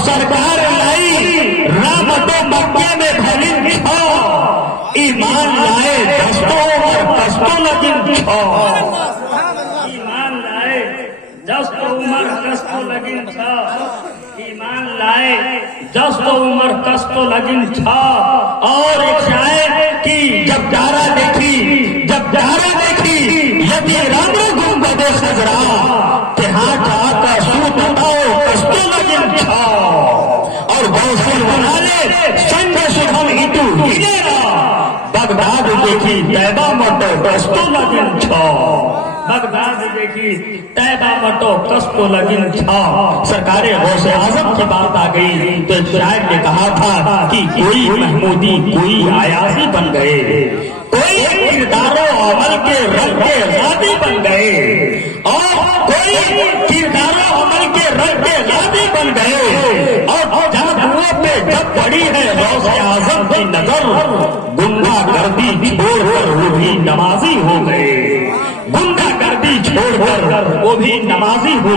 सरकार लाई रामतो मक्के में भलिन छो, ईमान लाए दस्तों और कस्तों लगिन छो। ईमान लाए दस्तो उमर कस्तो लगिन छो, ईमान लाए दस्तो उमर कस्तो लगिन छो। और एक शायर की जब जारा देखी यदि रामो गुंबदे सजरा के हाथ आता सूत बताओ कस्तो लगिन छो। और गौसल बनाले संग सुधम हितु हिलेगा, बगदाद देखी तैबा मटो कस्तो लगिन छो। बगदाद देखी तैबा मटो कस्तो लगिन छो। सरकारे गौसे आजम की बात आ गई तो शायर ने कहा था कि कोई महमूदी कोई आयासी बन गए, कोई किरदारों अमल के रंग के गादी बन गए, और कोई किरदारों अमल के रंग के गादी बन गए। और जहां पे जब पड़ी है गौसे आजम की नजर, गुंडागर्दी छोड़कर वो भी नमाजी हो गए, गुंडागर्दी छोड़कर वो भी नमाजी हो